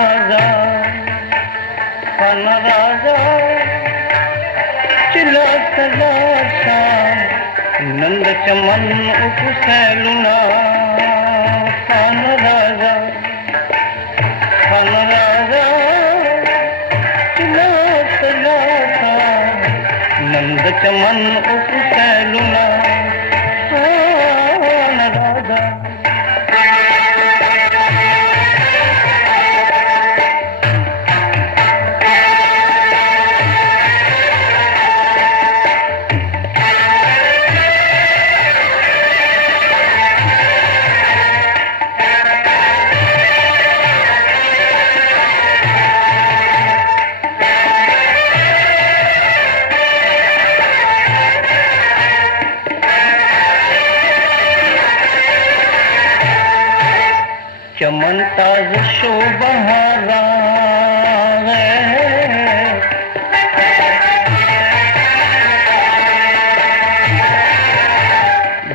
राजा खाना राजा चिला तलाशा नंद चमन उपसैलुना खाना राजा चिला तलाशा नंद चमन उपसैलुना खाना राजा। चमन ताज शोभहारा है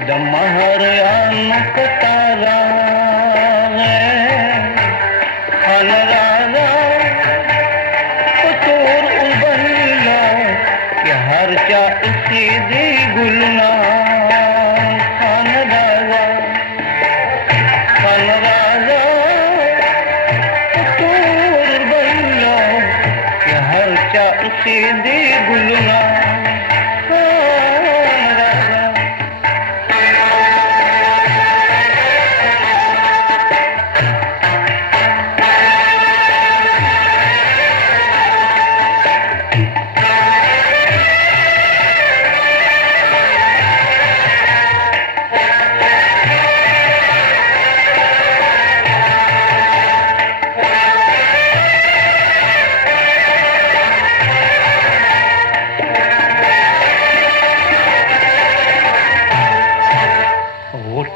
दमहर आनक तारा है खान राजा कतूर उबल्ला कि हर चा इसी दी गुलना खान राजा सीधी गुलना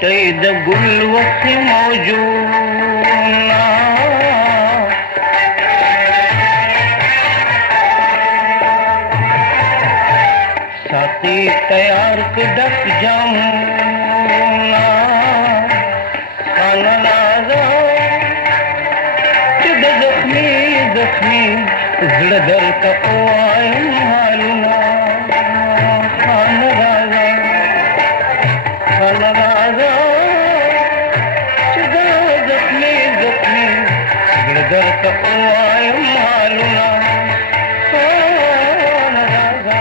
तैद गुल वक्त मौजूना साथी तैयार कदक जाऊना खाना राजा चिद जख्मी जख्मी जड़दर का आए मालूना खाना राजा खाना राजा चिदा जख्मी जख्मी जड़दर का आए मालूना खाना राजा।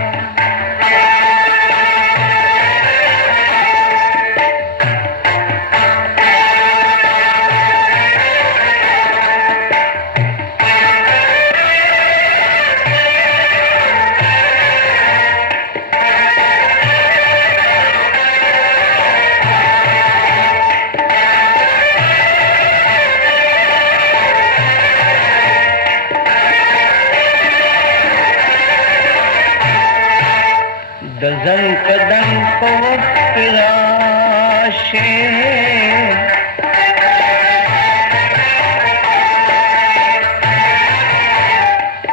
दजन कदम पवक राशे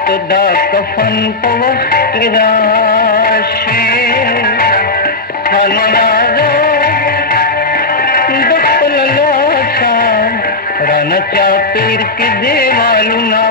तदा कफन पवक राशे खाना राजा दखल लाशा राना चा पीर के देवालुना